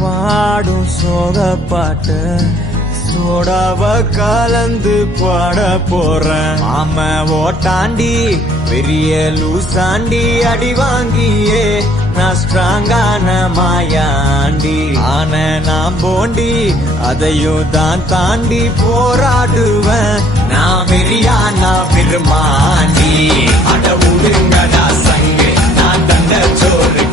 பாடும் சோக பாட்டு சோடாவ கலந்து பாட போறேன். ஆம ஓட்டாண்டி பெரிய லூசாண்டி அடி வாங்கியே நான் ஸ்ட்ராங்கான மாயாண்டி. ஆன நான் போண்டி அதையும் தான் தாண்டி போராடுவேன். நான் வெறியா நான் பெருமாண்டி. அட உடுங்கடா சங்கு நான் தந்த சோறு